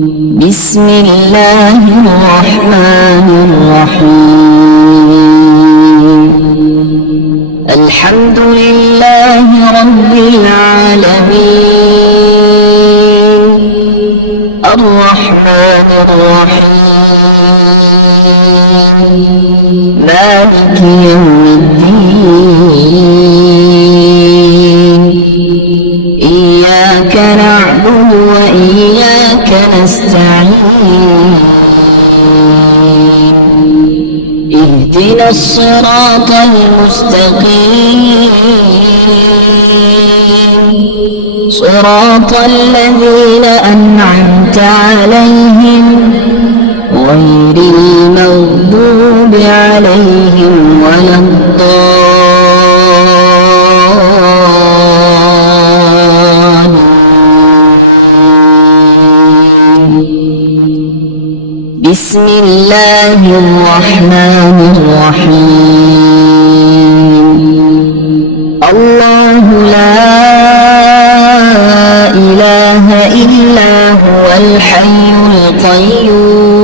بسم الله الرحمن الرحيم. الحمد لله رب العالمين، الرحمن الرحيم، مالك يوم الدين. إياك نعبد وإياك نستعين. اهدنا الصراط المستقيم، صراط الذين أنعمت عليهم غير المغضوب عليهم ولا الضالين. بسم الله الرحمن الرحيم. الله لا إله إلا هو الحي القيوم،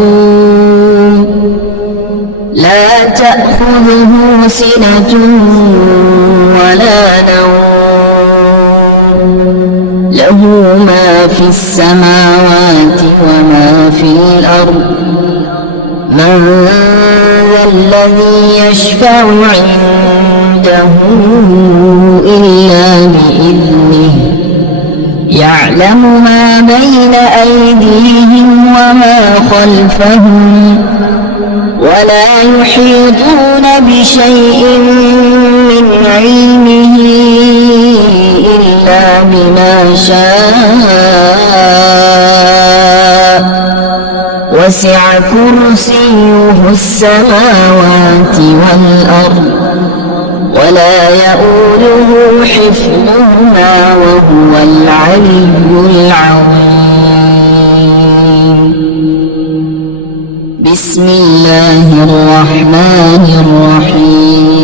لا تأخذه سنة ولا نوم، له ما في السماوات وما في الأرض. من ذا الذي يشفع عنده إلا بإذنه، يعلم ما بين أيديهم وما خلفهم، ولا يحيطون بشيء من علمه إلا بما شاء، وسع كرسيه السماوات والأرض، ولا يؤوده حفظهما وهو العلي العظيم. بسم الله الرحمن الرحيم.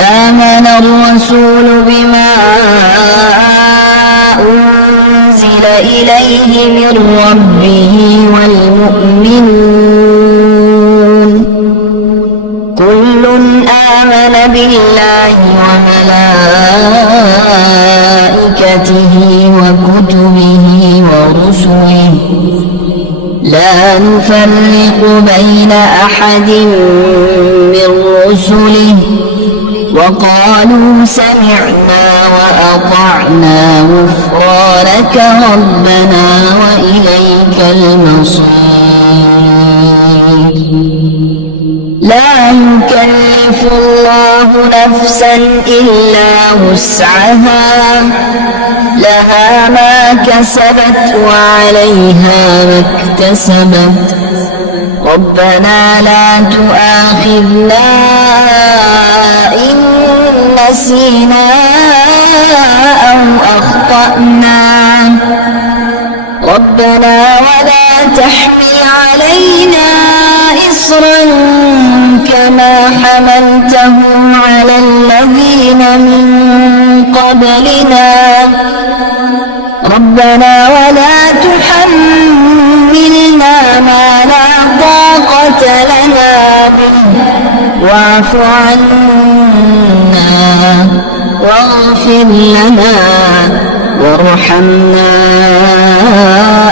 آمن الرسول بما أنزل إليه من ربه والمؤمنون، كل آمن بالله وملائكته وكتبه ورسله، لا نفرق بين أحد من رسله، وقالوا سمعنا وأطعنا غفرانك ربنا وإليك المصير. لا يكلف الله نفسا إلا وسعها، لها ما كسبت وعليها ما اكتسبت. ربنا لا تؤاخذنا إن نسينا أو أخطأنا، ربنا ولا تحمل علينا إصرا كما حملته على الذين من قبلنا، ربنا ولا تحملنا ما لا طاقة لنا به، واعف عنا واغفر لنا وارحمنا،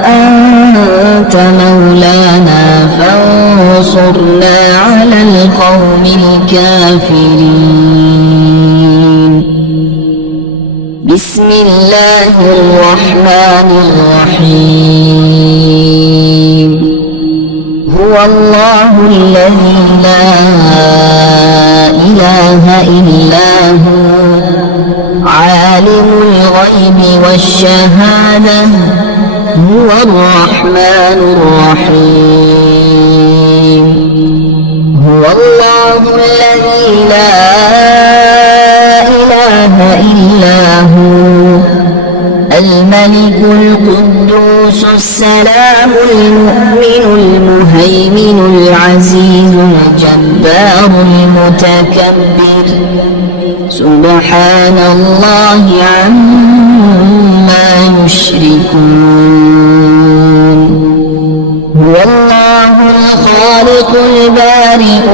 أنت مولانا فانصرنا على القوم الكافرين. بسم الله الرحمن الرحيم. هو الله الذي لا إله إلا هو، عالم الغيب والشهادة، هو الرحمن الرحيم. هو الله الذي لا إله إلا هو، الملك القدوس السلام المؤمن المهيمن العزيز الجبار المتكبر سبحان الله عما يشركون هو الله الخالق البارئ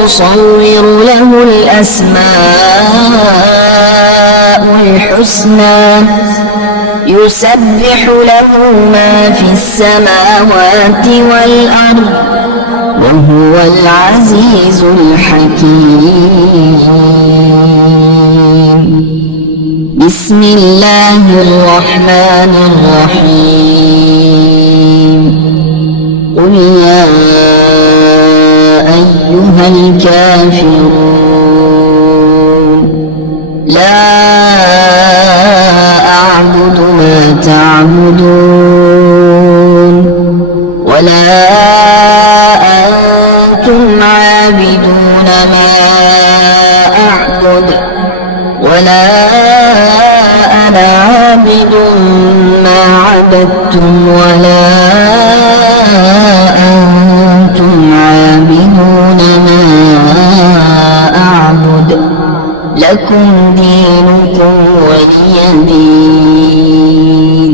المصور له الأسماء الحسنى يسبح له ما في السماوات والأرض وهو العزيز الحكيم بسم الله الرحمن الرحيم قل يا أيها الكافرون لا أعبد ما تعبدون ولا أنتم عابدون ما أعبد ولا أنا عابد ما عبدتم ولا أنتم عابدون ما أعبد لكم دينكم ولي دين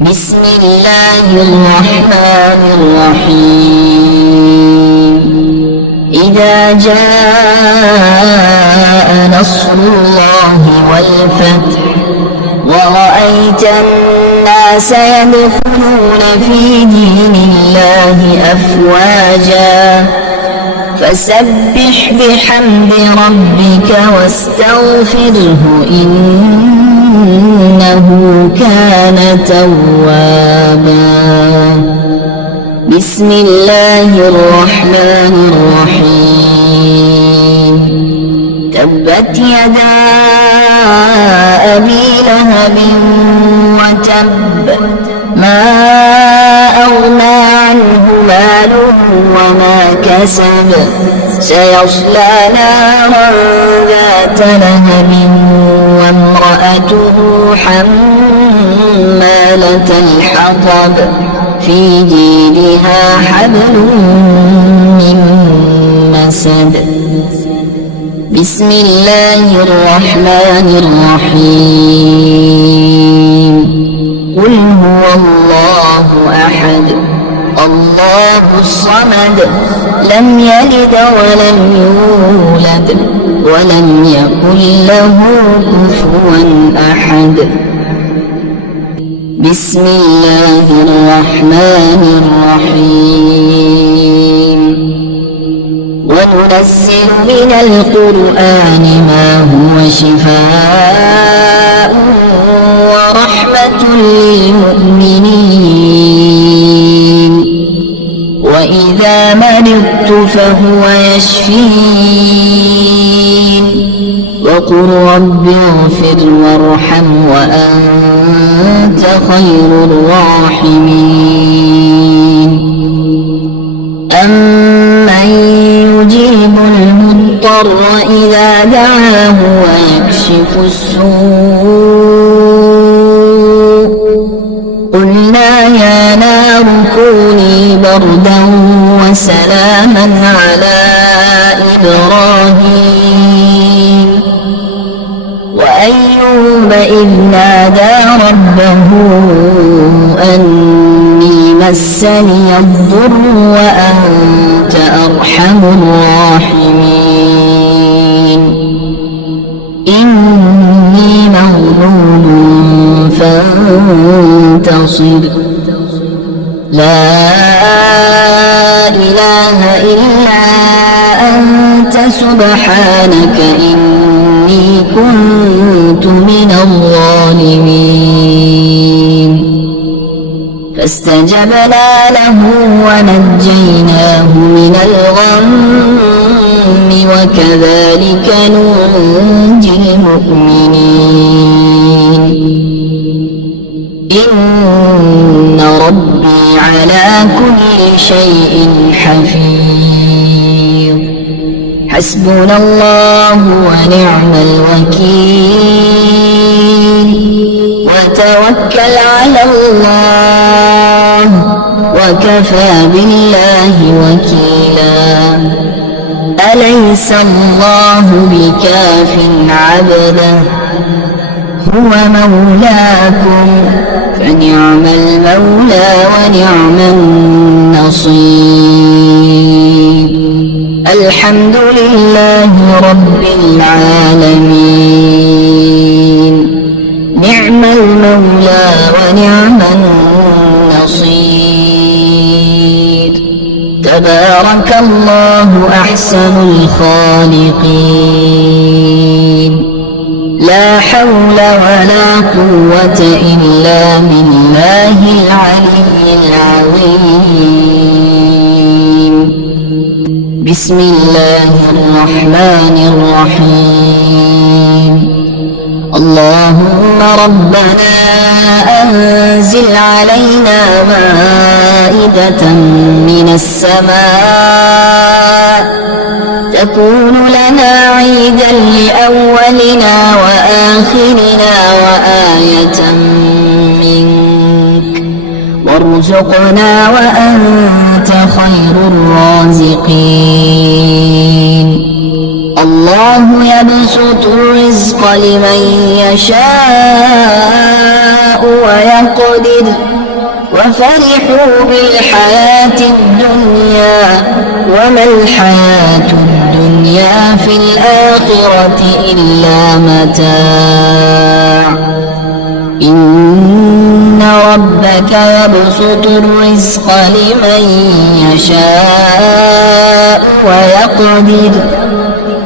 بسم الله الرحمن الرحيم إذا جاء نصر الله والفتح ورأيت الناس يدخلون في دين الله أفواجا فسبح بحمد ربك واستغفره إنه كان توابا بسم الله الرحمن الرحيم تبت يدا أبي لهب وتب ما أغنى عنه ماله وما كسب سيصلى نارا ذات لهب وامرأته حمالة الحطب في جيدها حبل من مسد بسم الله الرحمن الرحيم قل هو الله أحد الله الصمد لم يلد ولم يولد ولم يكن له كفوا أحد بسم الله الرحمن الرحيم وننزل من القرآن ما هو شفاء ورحمة للمؤمنين وإذا مرضت فهو يشفين وقل رب اغفر وارحم وأنت خير الراحمين أمن يجيب المضطر إذا دعاه ويكشف السوء قلنا يا نار كوني بردا وسلاما على إبراهيم وأيوب إذ نادى ربه أني مسني الضر وأنت أرحم الراحمين إني مغلوب فانتصر لا إله إلا أنت سبحانك إني كنت من الظالمين فاستجبنا له ونجيناه من الغم وكذلك ننجي المؤمنين إن ربي على كل شيء حفيظ حسبنا الله ونعم الوكيل وتوكل على الله وكفى بالله وكيلا أليس الله بكاف عبده هو مولاكم فنعم المولى ونعم النصير الحمد لله رب العالمين نعم المولى ونعم النصير تبارك الله أحسن الخالقين لا حول ولا قوة إلا بالله العلي العظيم بسم الله الرحمن الرحيم اللهم ربنا أنزل علينا مائدة من السماء تكون لنا عيدا لأولنا وآخرنا وآية منك وارزقنا وأنت خير الرازقين الله يبسط الرزق لمن يشاء ويقدر وفرحوا بالحياة الدنيا وما الحياة الدنيا في الآخرة إلا متاع إن ربك يبسط الرزق لمن يشاء ويقدر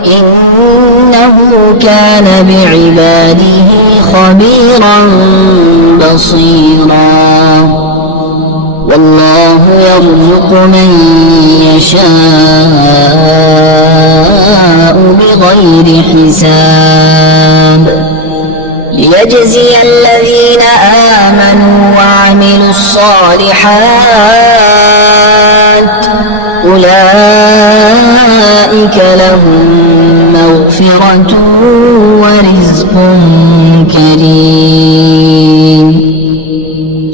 إنه كان بعباده خبيرا بصيرا والله يرزق من يشاء بغير حساب ليجزي الذين آمنوا وعملوا الصالحات أولئك لهم مغفرة ورزق كريم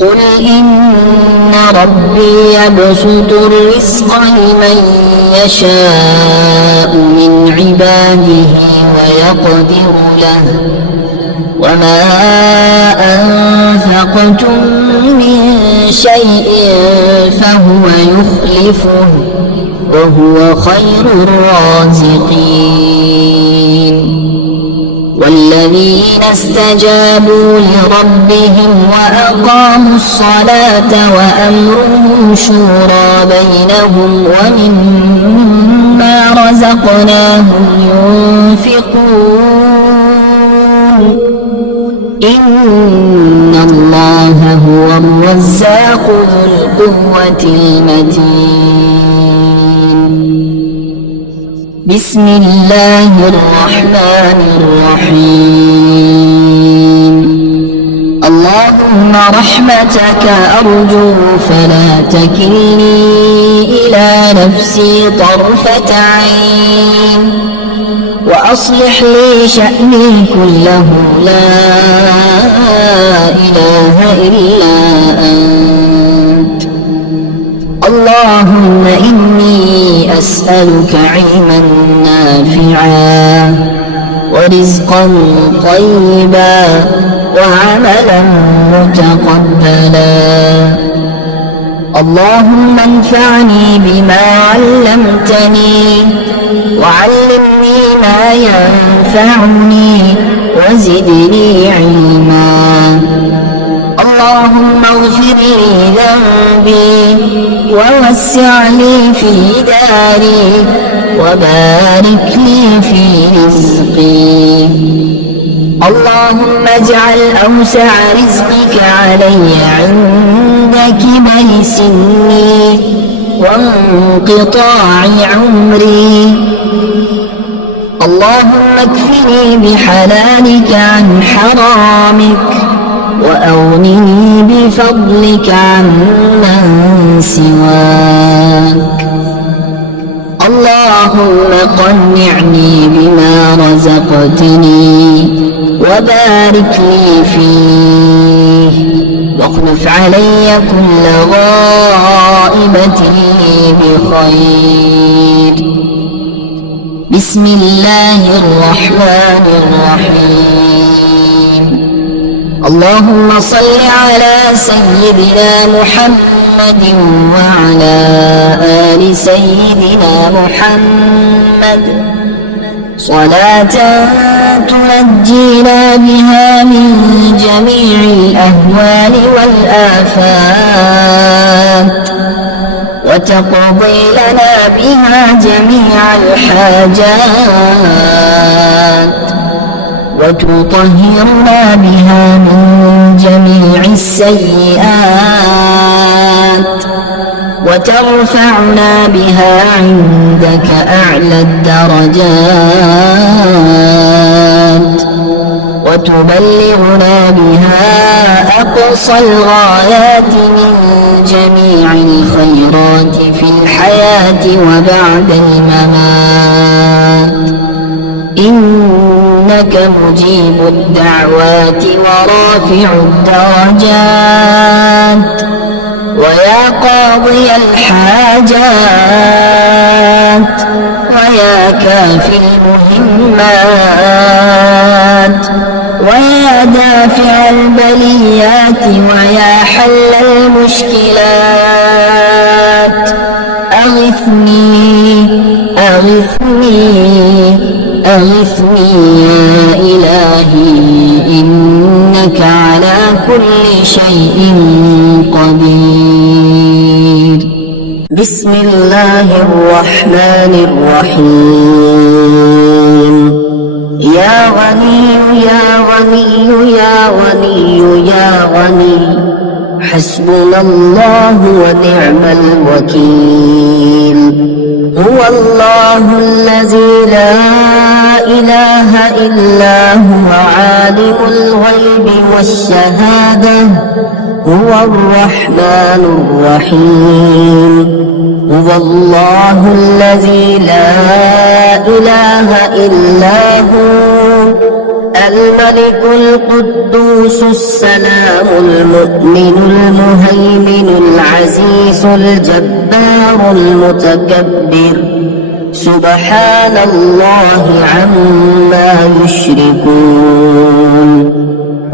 قل إن ربي يبسط الرزق لمن يشاء من عباده ويقدر له وما أنفقتم من شيء فهو يخلفه وهو خير الرازقين والذين استجابوا لربهم وأقاموا الصلاة وأمرهم شورى بينهم ومما رزقناهم ينفقون إن الله هو الرزاق ذو القوة المتين بسم الله الرحمن الرحيم اللهم رحمتك أرجو فلا تكلني إلى نفسي طرفة عين وأصلح لي شأني كله لا إله إلا أنت اللهم إني أسألك علما نافعا ورزقا طيبا وعملا متقبلا اللهم انفعني بما علمتني وعلمني ما ينفعني وزدني علما اللهم اغفر لي ذنبي ووسع لي في داري وبارك لي في رزقي اللهم اجعل أوسع رزقك علي عند كبر سني وانقطاع عمري اللهم اكفني بحلالك عن حرامك وأغنني بفضلك عمن سواك اللهم قنعني بما رزقتني وبارك لي فيه واخلف علي كل غائبة لي بخير. بسم الله الرحمن الرحيم. اللهم صل على سيدنا محمد وعلى آل سيدنا محمد صلاة تنجينا بها من جميع الأهوال والآفات وتقضي لنا بها جميع الحاجات وتطهرنا بها من جميع السيئات وترفعنا بها عندك أعلى الدرجات وتبلغنا بها أقصى الغايات من جميع الخيرات في الحياة وبعد الممات. إنك مجيب الدعوات ورافع الدرجات ويا قاضي الحاجات ويا كافي المهمات ويا دافع البليات ويا حل المشكلات. أغثني أغثني أغثني يا إلهي إنك على كل شيء قدير. بسم الله الرحمن الرحيم. يا غني يا غني يا غني يا غني حسبنا الله ونعم الوكيل. هو الله الذي لا إله إلا هو عالم الغيب والشهادة هو الرحمن الرحيم. هو الله الذي لا إله إلا هو الملك القدوس السلام المؤمن المهيمن العزيز الجبار المتكبر سبحان الله عما يشركون.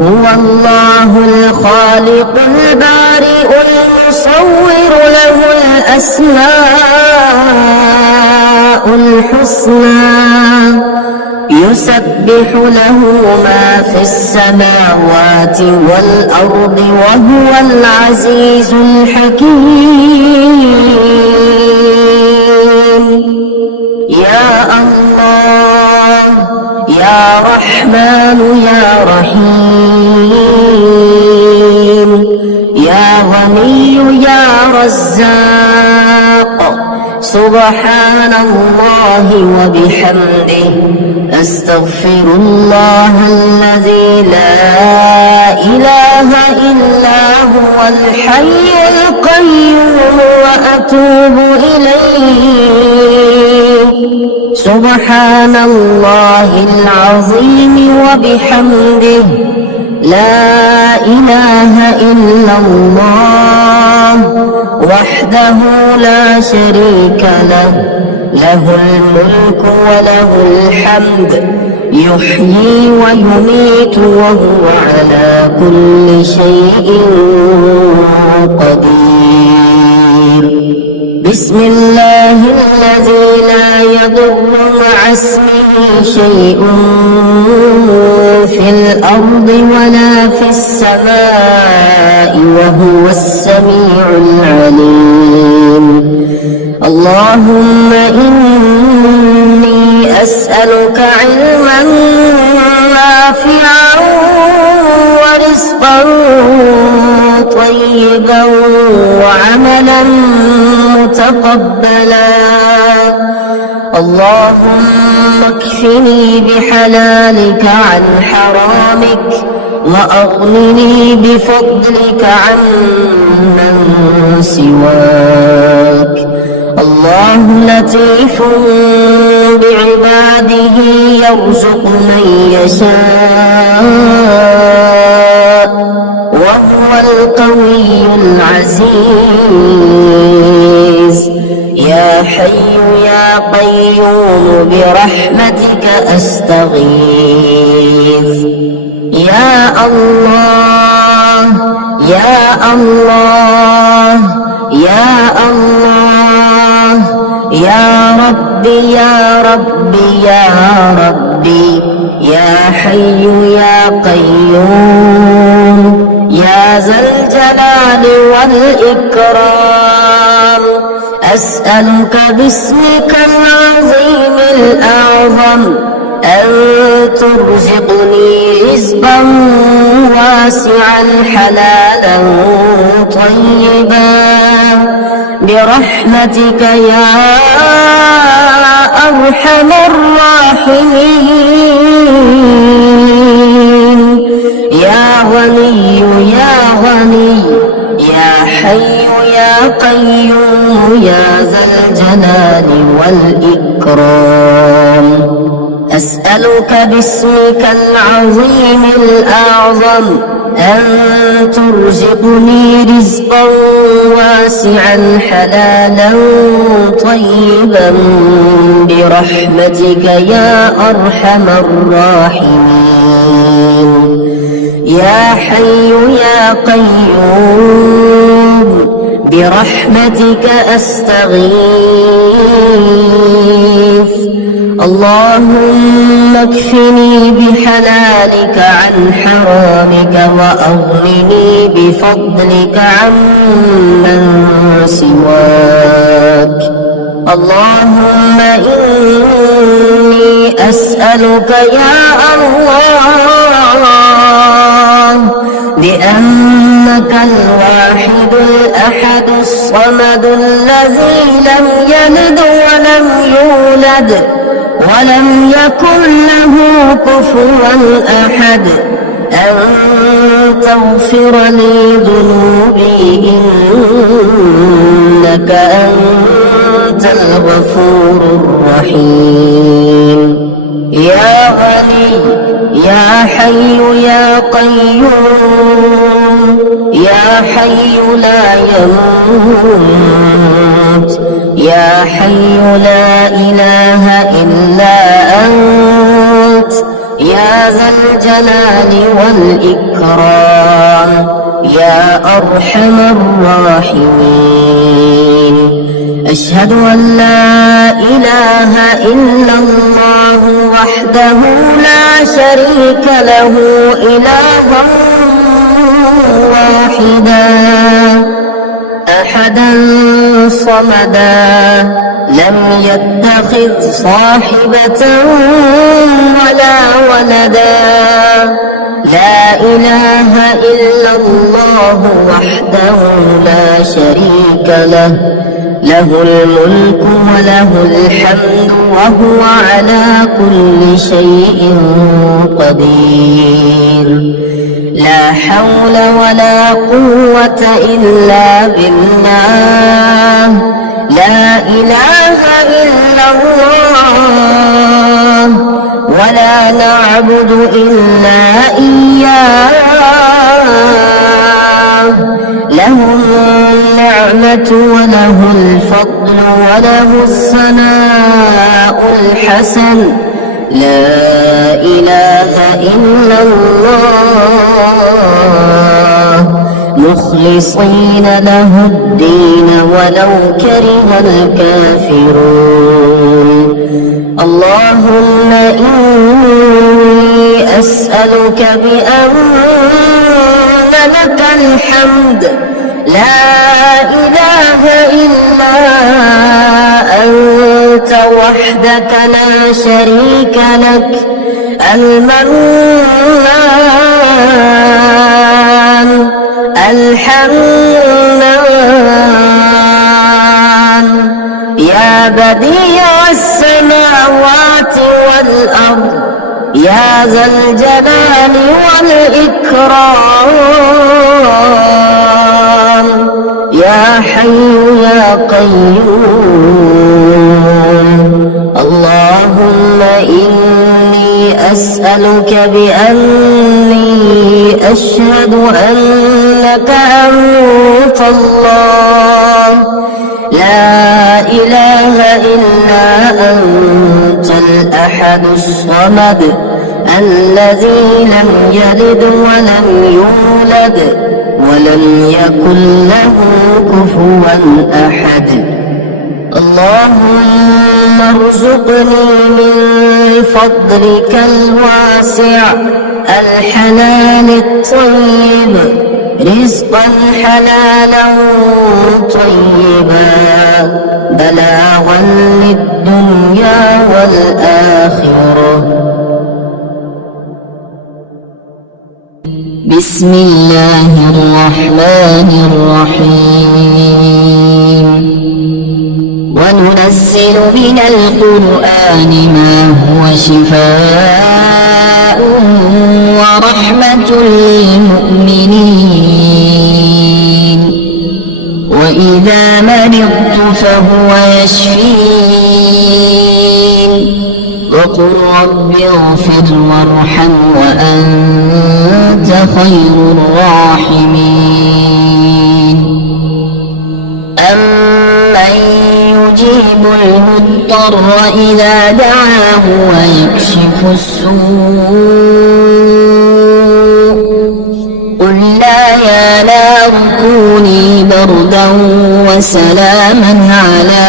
هو الله الخالق البارئ المصور له الأسماء الحسنى يسبح له ما في السماوات والأرض وهو العزيز الحكيم. يا الله يا رحمن يا رحيم يا غني يا رزاق سبحان الله وبحمده أستغفر الله الذي لا إله إلا هو الحي القيوم وأتوب إليه. سبحان الله العظيم وبحمده لا إله إلا الله وحده لا شريك له له الملك وله الحمد يحيي ويميت وهو على كل شيء قدير. بسم الله الذي لا يضر مع اسمه شيء في الأرض ولا في السماء وهو السميع العليم. اللهم إني أسألك علما نافعا ورزقا طيبا وعملا متقبلا. اللهم اكفني بحلالك عن حرامك وأغنني بفضلك عمن سواك. الله لطيف بعباده يرزق من يشاء وهو القوي العزيز. يا حي يا قيوم برحمتك أستغيث. يا الله يا الله يا الله يا ربي يا ربي يا ربي يا حي يا قيوم يا ذا الجلال والإكرام. أسألك باسمك العظيم الأعظم أن ترزقني رزقا واسعا حلالا طيبا برحمتك يا أرحم الراحمين. يا غني يا غني يا حي يا قيوم يا ذا الجلال والإكرام. أسألك باسمك العظيم الأعظم أن ترزقني رزقا واسعا حلالا طيبا برحمتك يا أرحم الراحمين. يا حي يا قيوم برحمتك أستغيث. اللهم اكفني بحلالك عن حرامك وأغنني بفضلك عمن سواك. اللهم إني أسألك يا الله بأنك الواحد الأحد الصمد الذي لم يلد ولم يولد ولم يكن له كفوا أحد أن تغفر لي ذنوبي إنك أنت الغفور الرحيم. يا غني يا حي يا قيوم يا حي لا يموت يا حي لا إله إلا أنت يا ذا الجلال والإكرام يا أرحم الراحمين. أشهد أن لا إله إلا الله وحده لا شريك له إلها واحدا أحدا صمدا لم يتخذ صاحبة ولا ولدا. لا إله إلا الله وحده لا شريك له له الملك وله الحمد وهو على كل شيء قدير. لا حول ولا قوة إلا بالله. لا إله إلا الله ولا نعبد إلا إياه. له النعمة وله الفضل وله الثناء الحسن. لا إله إلا الله مخلصين له الدين ولو كره الكافرون. اللهم إني أسألك بأن لك الحمد لا إله إلا أنت وحدك لا شريك لك المنان الحنان يا بديع السماوات والأرض يا ذا الجلال والإكرام. يا حي يا القيوم. اللهم إني أسألك بأني أشهد أنك أنت الله لا إله إلا أنت الأحد الصمد الذي لم يلد ولم يولد ولم يكن له كفوا أحد. اللهم ارزقني من فضلك الواسع الحلال الطيب رزقا حلالا طيبا بلاغا للدنيا والآخرة. بسم الله الرحمن الرحيم. وننزل من القرآن ما هو شفاء ورحمة للمؤمنين وإذا مرضت فهو يشفين. وقل رب اغفر وارحم وأنت خير الراحمين. أمن يجيب المضطر إذا دعاه ويكشف السوء قلنا يا نار كوني بردا وسلاما على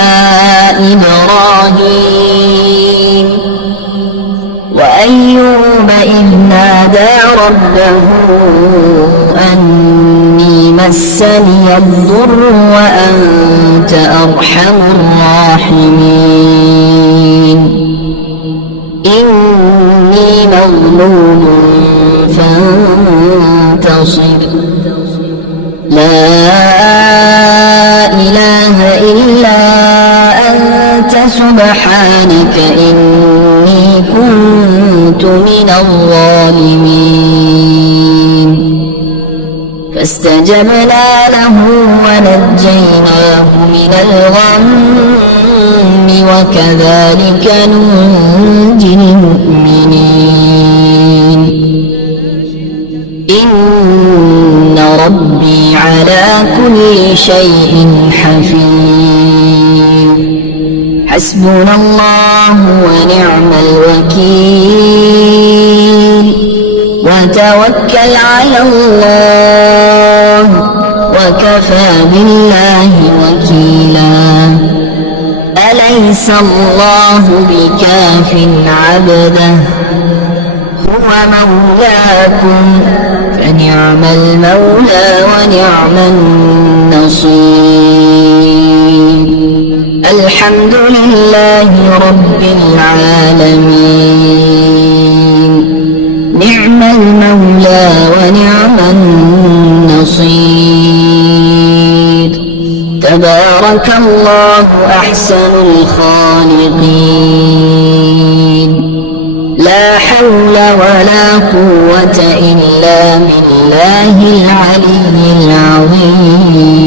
إبراهيم. وأيوب إذ نادى ربه أني مسني الضر وأنت أرحم الراحمين. إني مغلوب فانتصر. لا إله إلا أنت سبحانك إني كنت من الظالمين. فاستجبنا له ونجيناه من الغم وكذلك ننجي المؤمنين. إن ربي على كل شيء حفيظ. حسبنا الله ونعم الوكيل. وتوكل على الله وكفى بالله وكيلا. أليس الله بكاف عبده هو مولاكم فنعم المولى ونعم النصير. الحمد لله رب العالمين. نعم المولى ونعم النصير. تبارك الله أحسن الخالقين. لا حول ولا قوة إلا بالله العلي العظيم.